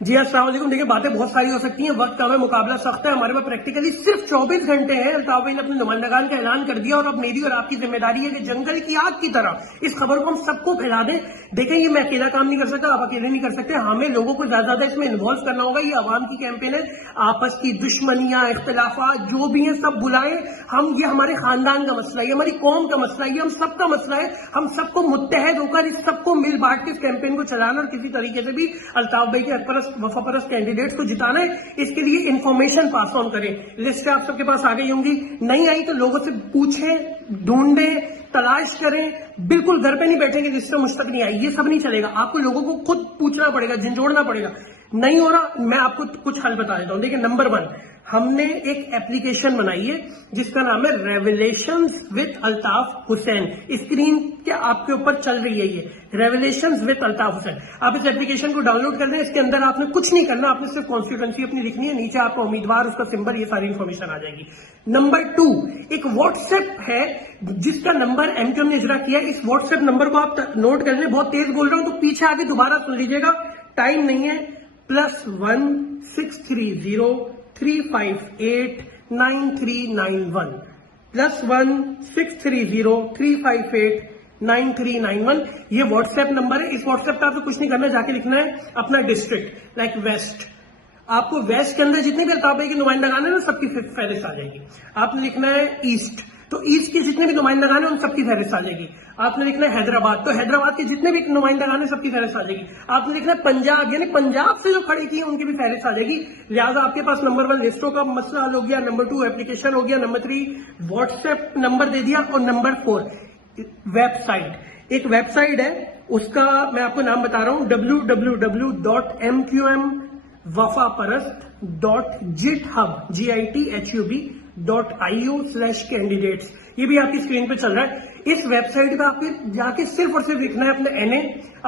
جی السلام علیکم. دیکھیں باتیں بہت ساری ہو سکتی ہیں, وقت کم ہے, مقابلہ سخت ہے, ہمارے پاس پریکٹیکلی صرف 24 گھنٹے ہیں. الطاف بھائی نے اپنے نمائندگان کا اعلان کر دیا اور اب میری اور آپ کی ذمہ داری ہے کہ جنگل کی آگ کی طرح اس خبر کو ہم سب کو پھیلا دیں. دیکھیں یہ میں اکیلا کام نہیں کر سکتا, آپ اکیلے نہیں کر سکتے, ہمیں لوگوں کو زیادہ زیادہ اس میں انوالو کرنا ہوگا. یہ عوام کی کیمپین ہے, آپس کی دشمنیاں اختلافات جو بھی ہیں سب بلائیں. یہ ہمارے خاندان کا مسئلہ ہے, یہ ہماری قوم کا مسئلہ ہے, یہ ہم سب کا مسئلہ ہے. ہم سب کو متحد ہو کر اس سب کو مل بانٹ کے اس کیمپین کو چلانا اور کسی طریقے سے بھی الطاف بھائی کے وفا پرست کینڈیڈیٹس کو جتانا ہے. اس کے لیے انفارمیشن پاس آن کریں. لسٹ آپ سب کے پاس آ گئی ہوں گی, نہیں آئی تو لوگوں سے پوچھیں, ڈھونڈیں, تلاش کریں. بالکل گھر پہ نہیں بیٹھیں گے جس سے مجھ تک نہیں آئی, یہ سب نہیں چلے گا. آپ کو لوگوں کو خود پوچھنا پڑے گا, جھنجھوڑنا پڑے گا. نہیں ہو رہا, میں آپ کو کچھ حل بتا دیتا ہوں. دیکھیں نمبر 1, ہم نے ایک اپلیکیشن بنائی ہے جس کا نام ہے revelations with Altaf Hussain. Screen کے آپ کے اوپر چل رہی ہے یہ ریویلیشنز وتھ الطاف حسین. آپ اس اپلیکیشن کو ڈاؤن لوڈ کر لیں. اس کے اندر آپ نے کچھ نہیں کرنا, آپ نے صرف کانسٹیٹوئنسی اپنی لکھنی ہے, نیچے آپ کا امیدوار, اس کا سمبل, یہ ساری انفارمیشن آ جائے گی. نمبر 2, ایک واٹس ایپ ہے جس کا نمبر ایم کیو نے اجرا کیا. اس واٹس ایپ نمبر کو آپ نوٹ کر لیں. بہت تیز بول رہا ہوں تو پیچھے آگے دوبارہ سن لیجیے گا, ٹائم نہیں ہے. +1 630 358 9391 +1 630 358 9391. یہ واٹس ایپ نمبر ہے. اس واٹس ایپ پہ آپ کو کچھ نہیں کرنا, جا کے لکھنا ہے اپنا ڈسٹرکٹ, لائک ویسٹ. آپ کو ویسٹ کے اندر جتنے بھی الطاف بھائی کے نمائندگان ہیں نا سب کی فہرست آ جائے گی. آپ نے لکھنا ہے ایسٹ, تو ایسٹ کے جتنے بھی نمائندگان ہیں ان سب کی فہرست آ جائے گی. آپ نے لکھنا ہے حیدرآباد, تو حیدرآباد کے جتنے بھی نمائندگان ہیں سب کی فہرست آ جائے گی. آپ نے لکھنا ہے پنجاب, یعنی پنجاب سے جو کھڑی کی ہیں ان کی بھی فہرست آ جائے گی. لہٰذا آپ کے پاس نمبر 1 لسٹوں کا مسئلہ حل ہو گیا, نمبر 2 اپلیکیشن ہو گیا, نمبر 3 واٹس ایپ نمبر دے دیا, اور نمبر 4 ویب سائٹ. ایک ویب سائٹ ہے, اس کا میں آپ کو نام بتا رہا ہوں, www.mqmwafaparaст.github.io/candidates. یہ بھی آپ کی اسکرین پہ چل رہا ہے. اس ویب سائٹ کا آپ جا کے صرف اور صرف لکھنا ہے اپنا NA,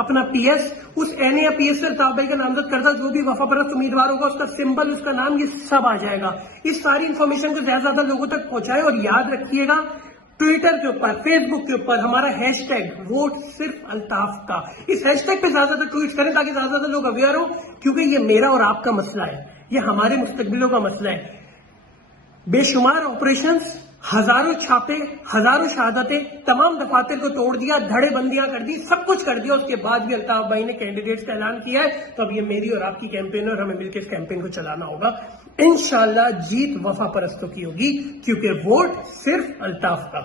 اپنا PS. اس NA یا PS سے الطاف بھائی کا نامزد کردہ جو بھی وفا پرست امیدوار ہوگا, اس کا سمبل, اس کا نام, یہ سب آ جائے گا. اس ساری انفارمیشن کو زیادہ سے زیادہ لوگوں تک پہنچائے, اور یاد رکھیے گا ٹویٹر کے اوپر, فیس بک کے اوپر ہمارا ہیش ٹیگ ووٹ صرف الطاف کا, اس ہیش ٹیگ پہ زیادہ زیادہ ٹویٹ کریں تاکہ زیادہ زیادہ لوگ اویئر ہوں, کیونکہ یہ میرا اور آپ کا مسئلہ ہے, یہ ہمارے مستقبلوں کا مسئلہ ہے. بے شمار آپریشنز, ہزاروں چھاپے, ہزاروں شہادتیں, تمام دفاتر کو توڑ دیا, دھڑے بندیاں کر دی, سب کچھ کر دیا. اس کے بعد بھی الطاف بھائی نے کینڈیڈیٹس کا اعلان کیا ہے. تو اب یہ میری اور آپ کی کیمپین ہے, اور ہمیں مل کے اس کیمپین کو چلانا ہوگا. انشاءاللہ جیت وفا پرستوں کی ہوگی, کیونکہ ووٹ صرف الطاف کا.